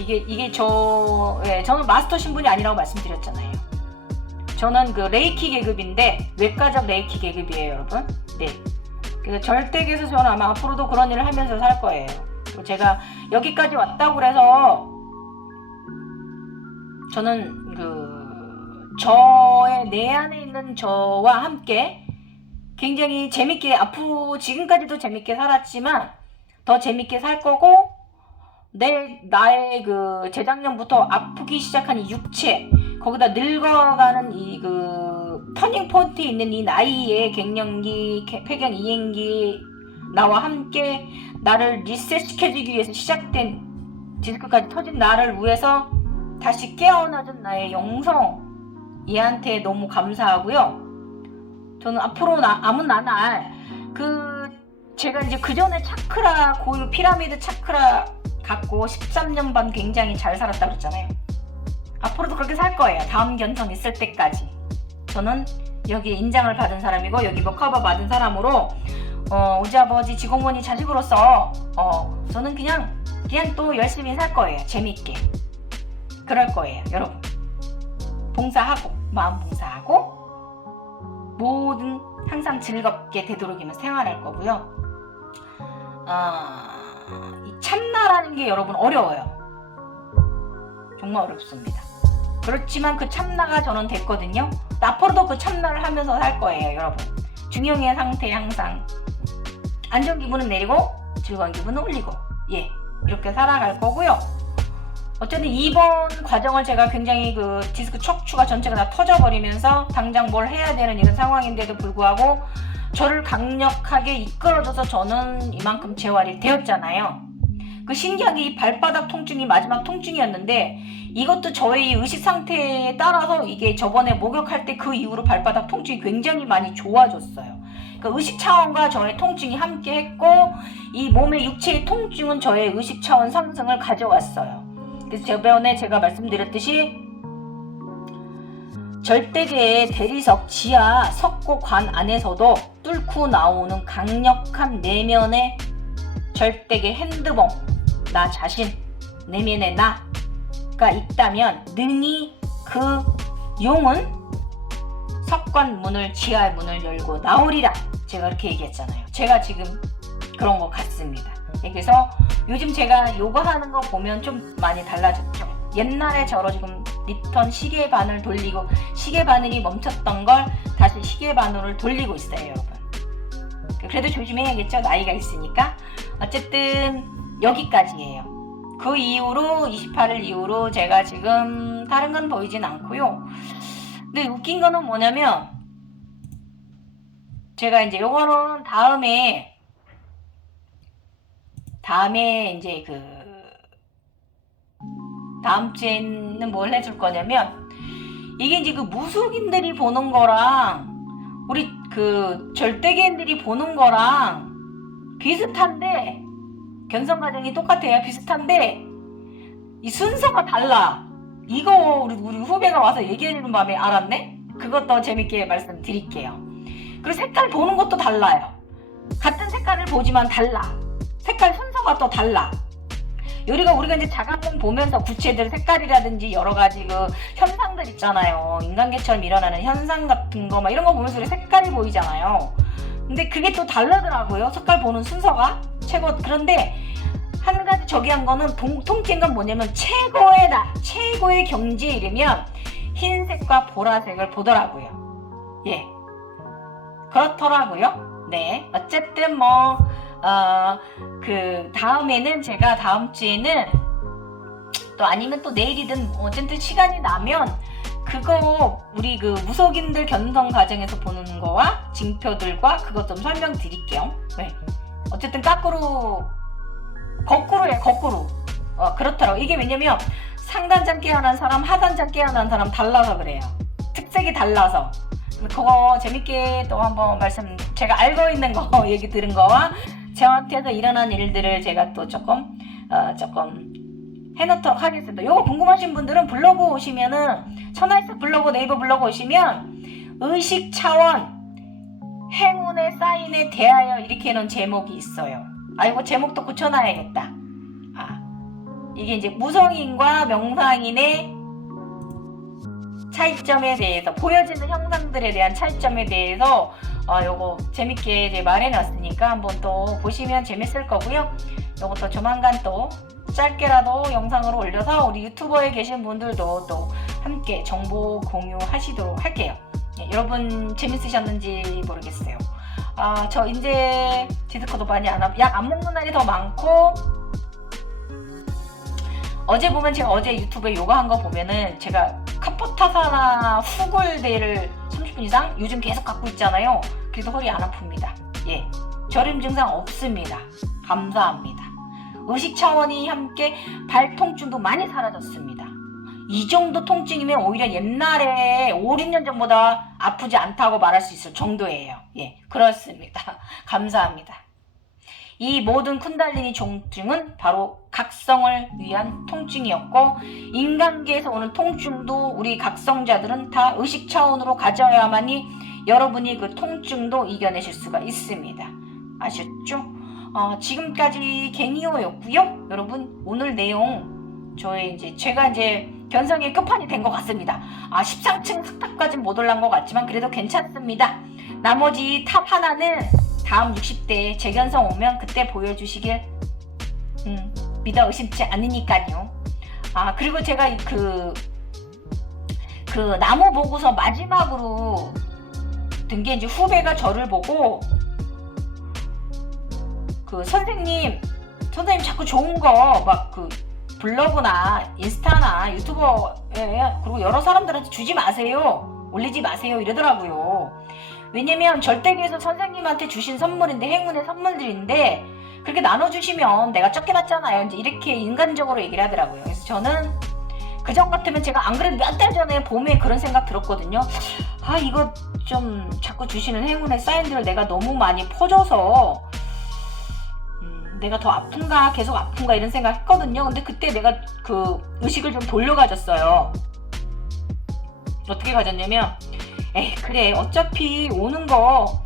이게 저는 마스터 신분이 아니라고 말씀드렸잖아요. 저는 그 레이키 계급인데 외과적 레이키 계급이에요, 여러분. 네. 그래서 절대계에서 저는 아마 앞으로도 그런 일을 하면서 살 거예요. 그리고 제가 여기까지 왔다고 그래서 저는 저의 내 안에 있는 저와 함께 굉장히 재밌게 앞으로 지금까지도 재밌게 살았지만 더 재밌게 살 거고 나의 그 재작년부터 아프기 시작한 이 육체 거기다 늙어가는 이 터닝 포인트에 있는 이 나이의 갱년기, 폐경 이행기 나와 함께 나를 리셋시켜주기 위해서 시작된 디스크까지 터진 나를 위해서 다시 깨어나준 나의 영성 얘한테 너무 감사하고요. 저는 앞으로 남은 나날 제가 이제 그 전에 차크라 고유 피라미드 차크라 갖고 13년 반 굉장히 잘 살았다고 그랬잖아요. 앞으로도 그렇게 살 거예요. 다음 견성 있을 때까지. 저는 여기 인장을 받은 사람이고 여기 커버 받은 사람으로 우리 아버지 지공무원이 자식으로서 저는 그냥 또 열심히 살 거예요. 재밌게. 그럴 거예요, 여러분. 봉사하고 마음 봉사하고 모든 항상 즐겁게 되도록이면 생활할 거고요. 이 참나라는 게 여러분 어려워요. 정말 어렵습니다. 그렇지만 그 참나가 저는 됐거든요. 앞으로도 그 참나를 하면서 살 거예요, 여러분. 중형의 상태 항상 안전 기분은 내리고 즐거운 기분은 올리고 이렇게 살아갈 거고요. 어쨌든 이번 과정을 제가 굉장히 디스크 척추가 전체가 다 터져버리면서 당장 뭘 해야 되는 이런 상황인데도 불구하고 저를 강력하게 이끌어줘서 저는 이만큼 재활이 되었잖아요. 신기하게 이 발바닥 통증이 마지막 통증이었는데 이것도 저의 의식 상태에 따라서 이게 저번에 목욕할 때 그 이후로 발바닥 통증이 굉장히 많이 좋아졌어요. 의식 차원과 저의 통증이 함께 했고 이 몸의 육체의 통증은 저의 의식 차원 상승을 가져왔어요. 그래서 저번에 제가 말씀드렸듯이 절대계의 대리석 지하 석고 관 안에서도 뚫고 나오는 강력한 내면의 절대계 핸드봉 나 자신 내면의 나가 있다면 능히 그 용은 석관 문을 지하의 문을 열고 나오리라 제가 그렇게 얘기했잖아요. 제가 지금 그런 것 같습니다. 그래서 요즘 제가 요거 하는 거 보면 좀 많이 달라졌죠. 옛날에 저로 지금 리턴 시계 바늘 돌리고 시계 바늘이 멈췄던 걸 다시 시계 바늘을 돌리고 있어요, 여러분. 그래도 조심해야겠죠, 나이가 있으니까. 어쨌든 여기까지예요. 그 이후로 28일 이후로 제가 지금 다른 건 보이진 않고요. 근데 웃긴 거는 뭐냐면 제가 이제 요거는 다음에 이제 다음 주에는 뭘 해줄 거냐면 이게 이제 무속인들이 보는 거랑 우리 절대계인들이 보는 거랑 비슷한데 견성 과정이 똑같아요. 비슷한데 이 순서가 달라. 이거 우리 후배가 와서 얘기해주는 밤에 알았네? 그것도 재밌게 말씀드릴게요. 그리고 색깔 보는 것도 달라요. 같은 색깔을 보지만 달라. 색깔 순서가 또 달라. 우리가 이제 자각몽 보면서 구체들 색깔이라든지 여러 가지 현상들 있잖아요. 인간계처럼 일어나는 현상 같은 거 이런 거 보면서 우리 색깔이 보이잖아요. 근데 그게 또 다르더라고요. 색깔 보는 순서가 그런데 한 가지 저기한 거는 통째인 건 뭐냐면 최고의 경지에 이르면 흰색과 보라색을 보더라고요. 그렇더라고요. 네, 어쨌든 다음에는 제가 다음 주에는 또 아니면 또 내일이든 어쨌든 시간이 나면 그거 우리 무속인들 견성 과정에서 보는 거와 징표들과 그것 좀 설명드릴게요. 네. 어쨌든 거꾸로 그렇더라고. 이게 왜냐면 상단장 깨어난 사람, 하단장 깨어난 사람 달라서 그래요. 특색이 달라서. 그거 재밌게 또 한번 제가 알고 있는 거 얘기 들은 거와 저한테서 일어난 일들을 제가 또 조금 해놓도록 하겠습니다. 요거 궁금하신 분들은 블로그 오시면은 천하이스 블로그 네이버 블로그 오시면 의식 차원 행운의 사인에 대하여 이렇게 해놓은 제목이 있어요. 아, 이거 제목도 고쳐놔야겠다. 이게 이제 무성인과 명상인의 차이점에 대해서, 보여지는 형상들에 대한 차이점에 대해서 요거 재밌게 이제 말해놨으니까 한번 또 보시면 재밌을 거고요. 요것도 조만간 또 짧게라도 영상으로 올려서 우리 유튜버에 계신 분들도 또 함께 정보 공유하시도록 할게요. 여러분 재밌으셨는지 모르겠어요. 저 이제 디스코도 많이 안 하고 약 안 먹는 날이 더 많고, 어제 보면 제가 어제 유튜브에 요가 한 거 보면은 제가 카포타사나 후골대를 30분 이상 요즘 계속 갖고 있잖아요. 그래도 허리 안 아픕니다. 예, 저림 증상 없습니다. 감사합니다. 의식 차원이 함께 발 통증도 많이 사라졌습니다. 이 정도 통증이면 오히려 옛날에 5, 6년 전보다 아프지 않다고 말할 수 있을 정도예요. 예, 그렇습니다. 감사합니다. 이 모든 쿤달리니 통증은 바로 각성을 위한 통증이었고, 인간계에서 오는 통증도 우리 각성자들은 다 의식 차원으로 가져야만이 여러분이 그 통증도 이겨내실 수가 있습니다. 아셨죠? 지금까지 갱이호였고요. 여러분, 오늘 내용 제가 이제 견성의 끝판이 된 것 같습니다. 13층 탑까지는 못 올라간 것 같지만 그래도 괜찮습니다. 나머지 탑 하나는 다음 60대에 재견성 오면 그때 보여주시길 믿어 의심치 않으니까요. 그리고 제가 그 나무 보고서 마지막으로 든 게 이제 후배가 저를 보고 선생님 자꾸 좋은 거 막 블로그나 인스타나 유튜버에 그리고 여러 사람들한테 주지 마세요, 올리지 마세요 이러더라고요. 왜냐면 절대계에서 선생님한테 주신 선물인데, 행운의 선물들인데 그렇게 나눠주시면 내가 적게 받잖아요. 이제 이렇게 인간적으로 얘기를 하더라고요. 그래서 저는 그전 같으면 제가 안 그래도 몇 달 전에 봄에 그런 생각 들었거든요. 이거 좀 자꾸 주시는 행운의 사인들을 내가 너무 많이 퍼줘서 내가 더 아픈가, 계속 아픈가 이런 생각 했거든요. 근데 그때 내가 그 의식을 좀 돌려가졌어요. 어떻게 가졌냐면, 그래, 어차피 오는 거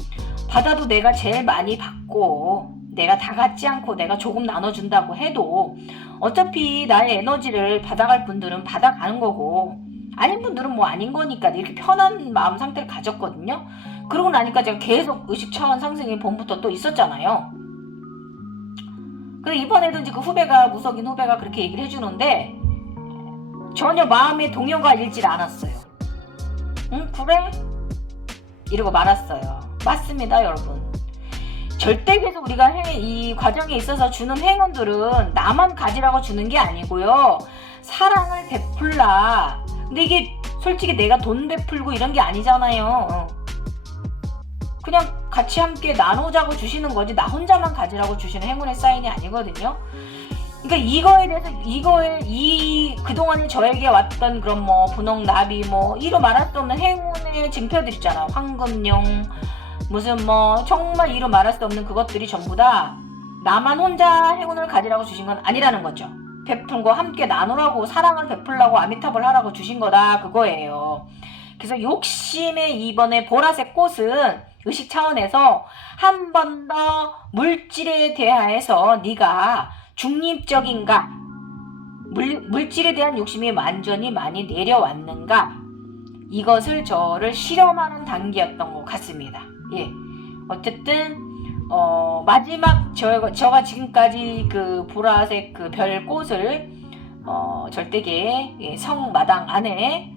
받아도 내가 제일 많이 받고, 내가 다 갖지 않고 내가 조금 나눠준다고 해도 어차피 나의 에너지를 받아갈 분들은 받아가는 거고, 아닌 분들은 뭐 아닌 거니까, 이렇게 편한 마음 상태를 가졌거든요. 그러고 나니까 제가 계속 의식 차원 상승이 봄부터 또 있었잖아요. 근데 이번에도 이제 그 무석인 후배가 그렇게 얘기를 해주는데 전혀 마음의 동요가 일질 않았어요. 응, 그래? 이러고 말았어요. 맞습니다, 여러분. 절대 계속 우리가 이 과정에 있어서 주는 행운들은 나만 가지라고 주는 게 아니고요, 사랑을 베풀라. 근데 이게 솔직히 내가 돈 베풀고 이런 게 아니잖아요. 그냥 같이 함께 나누자고 주시는 거지, 나 혼자만 가지라고 주시는 행운의 사인이 아니거든요. 그러니까 이거에 대해서 그동안에 저에게 왔던 그런 뭐 분홍 나비 이로 말할 수 없는 행운의 징표들 있잖아. 황금용 무슨 정말 이로 말할 수 없는 그것들이 전부 다 나만 혼자 행운을 가지라고 주신 건 아니라는 거죠. 베푼 거 함께 나누라고, 사랑을 베풀라고, 아미타불 하라고 주신 거다, 그거예요. 그래서 욕심의 이번에 보라색 꽃은 의식 차원에서 한 번 더 물질에 대하여서 네가 중립적인가, 물질에 대한 욕심이 완전히 많이 내려왔는가, 이것을 저를 실험하는 단계였던 것 같습니다. 예, 어쨌든 마지막 저가 지금까지 그 보라색 그 별꽃을 절대계의 성마당 안에,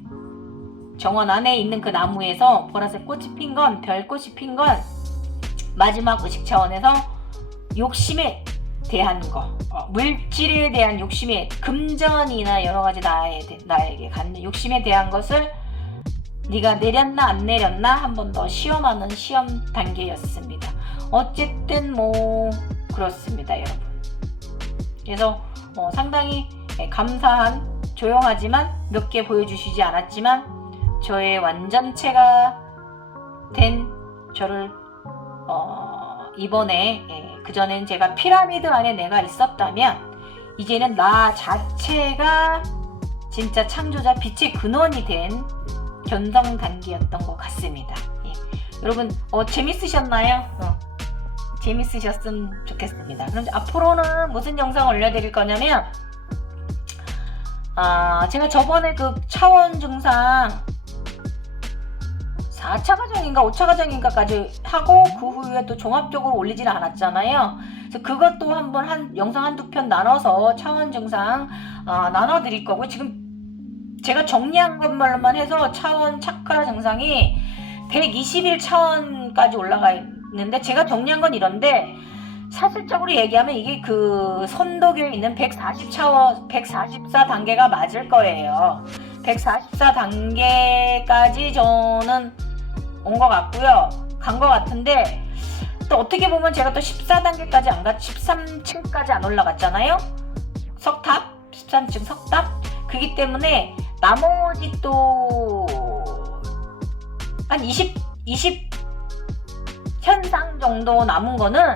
정원 안에 있는 그 나무에서 보라색 꽃이 핀 건, 별꽃이 핀 건 마지막 의식 차원에서 욕심에 대한 거, 물질에 대한 욕심에, 금전이나 여러 가지 나에게 갖는 욕심에 대한 것을 네가 내렸나 안 내렸나 한 번 더 시험하는 시험 단계였습니다. 어쨌든 그렇습니다, 여러분. 그래서 상당히 감사한, 조용하지만 몇 개 보여주시지 않았지만 저의 완전체가 된 저를 이번에, 그전엔 제가 피라미드 안에 내가 있었다면 이제는 나 자체가 진짜 창조자 빛의 근원이 된 견성 단계였던 것 같습니다. 예. 여러분 재밌으셨나요? 재밌으셨으면 좋겠습니다. 그럼 앞으로는 무슨 영상 올려드릴 거냐면 제가 저번에 그 차원 증상 4차 과정인가 5차 과정인가까지 하고 그 후에 또 종합적으로 올리지는 않았잖아요. 그래서 그것도 한번 영상 한두 편 나눠서 차원 증상 나눠 드릴 거고, 지금 제가 정리한 것만로만 해서 차원 차크라 증상이 121 차원까지 올라가 있는데, 제가 정리한 건 이런데 사실적으로 얘기하면 이게 그 선도교에 있는 140차원 144단계가 맞을 거예요. 144단계까지 저는 온 것 같고요. 간 것 같은데, 또 어떻게 보면 제가 또 14단계까지 안 가, 13층까지 안 올라갔잖아요. 석탑, 13층 석탑. 그렇기 때문에 나머지 또 한 20 현상 정도 남은 거는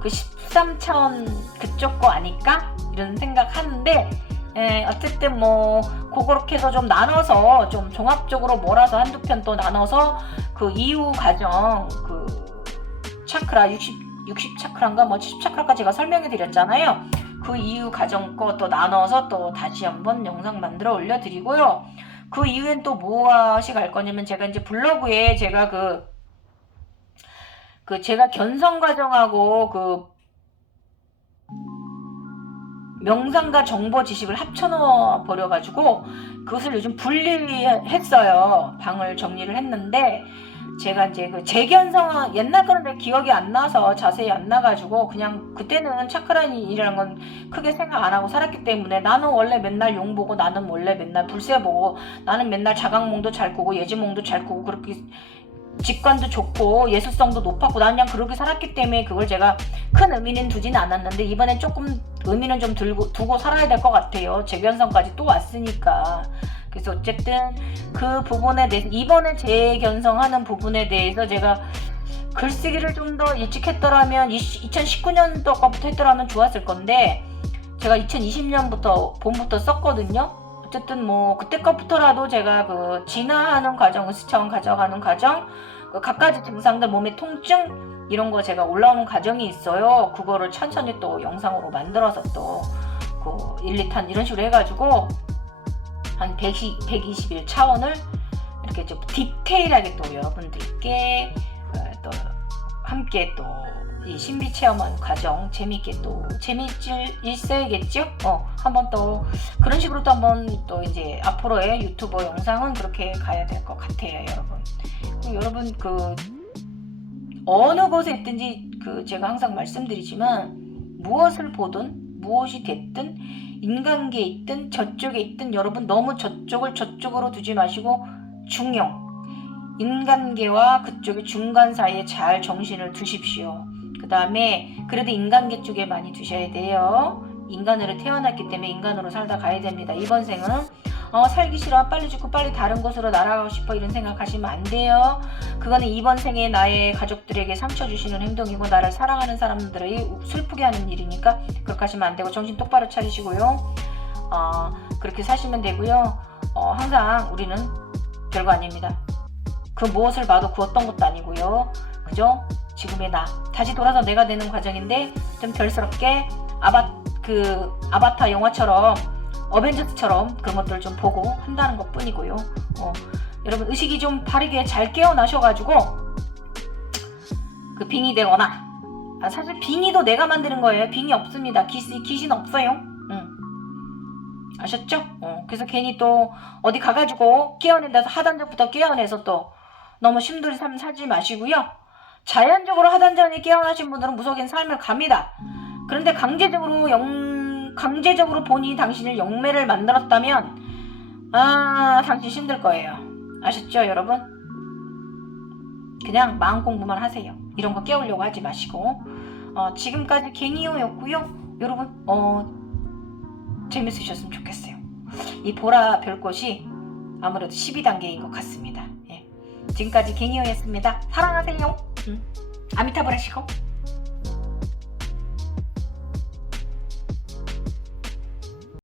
그 13차원 그쪽 거 아닐까? 이런 생각하는데, 어쨌든 뭐 그렇게 해서 좀 나눠서 좀 종합적으로 몰아서 한두 편 또 나눠서 그 이후 과정 그 차크라 60 차크라인가 뭐 70 차크라까지 제가 설명해 드렸잖아요. 그 이후 과정 거 또 나눠서 또 다시 한번 영상 만들어 올려드리고요. 그 이후엔 또 무엇이 갈 거냐면, 제가 이제 블로그에 제가 제가 견성 과정하고 그 명상과 정보 지식을 합쳐넣어 버려가지고 그것을 요즘 분리했어요. 방을 정리를 했는데, 제가 이제 그 재견성은 옛날 거는 내 기억이 안 나서 자세히 안 나가지고 그냥 그때는 차크라인이라는 건 크게 생각 안 하고 살았기 때문에, 나는 원래 맨날 용 보고, 나는 원래 맨날 불새 보고, 나는 맨날 자각몽도 잘 꾸고 예지몽도 잘 꾸고, 그렇게 직관도 좋고 예술성도 높았고, 나는 그냥 그렇게 살았기 때문에 그걸 제가 큰 의미는 두지는 않았는데, 이번엔 조금 의미는 좀 두고 살아야 될 것 같아요. 재견성까지 또 왔으니까. 그래서 어쨌든 그 부분에 대해서, 이번에 재견성하는 부분에 대해서 제가 글쓰기를 좀 더 일찍 했더라면 2019년도 거부터 했더라면 좋았을 건데, 제가 2020년부터 봄부터 썼거든요. 어쨌든 뭐 그때 거부터라도 제가 그 진화하는 과정, 의식차원 가져가는 과정, 그 각가지 증상들, 몸의 통증 이런 거 제가 올라오는 과정이 있어요. 그거를 천천히 또 영상으로 만들어서 또 그 1, 2탄 이런 식으로 해가지고 한 121 차원을 이렇게 좀 디테일하게 또 여러분들께 또 함께 또 이 신비 체험한 과정 재미있게 또 있어야겠죠? 한번 또 그런 식으로 또 한번 또 이제 앞으로의 유튜버 영상은 그렇게 가야 될 것 같아요, 여러분. 여러분 그 어느 곳에 있든지 그 제가 항상 말씀드리지만, 무엇을 보든 무엇이 됐든 인간계에 있든 저쪽에 있든 여러분 너무 저쪽으로 두지 마시고 인간계와 그쪽의 중간 사이에 잘 정신을 두십시오. 그 다음에 그래도 인간계 쪽에 많이 두셔야 돼요. 인간으로 태어났기 때문에 인간으로 살다 가야 됩니다. 이번 생은 살기 싫어, 빨리 죽고 빨리 다른 곳으로 날아가고 싶어, 이런 생각하시면 안 돼요. 그거는 이번 생에 나의 가족들에게 상처 주시는 행동이고, 나를 사랑하는 사람들이 슬프게 하는 일이니까 그렇게 하시면 안 되고, 정신 똑바로 차리시고요. 그렇게 사시면 되고요. 항상 우리는 별거 아닙니다. 그 무엇을 봐도 그 어떤 것도 아니고요. 그죠? 지금의 나 다시 돌아서 내가 되는 과정인데, 좀 별스럽게 아바타 영화처럼, 어벤져스처럼 그런 것들을 좀 보고 한다는 것 뿐이고요. 여러분 의식이 좀 바르게 잘 깨어나셔가지고 그 빙이 되거나, 사실 빙의도 내가 만드는 거예요. 빙이 없습니다. 귀신 없어요. 아셨죠? 그래서 괜히 또 어디 가가지고 깨어낸다서 하단전부터 깨어내서 또 너무 심도리 삶 살지 마시고요. 자연적으로 하단전에 깨어나신 분들은 무속인 삶을 갑니다. 그런데 강제적으로 본인이 당신을 영매를 만들었다면 당신 힘들 거예요. 아셨죠, 여러분? 그냥 마음 공부만 하세요. 이런 거 깨우려고 하지 마시고. 지금까지 갱이호였고요. 여러분 재밌으셨으면 좋겠어요. 이 보라 별꽃이 아무래도 12단계인 것 같습니다. 지금까지 갱이호였습니다. 사랑하세요. 아미타불 하시고.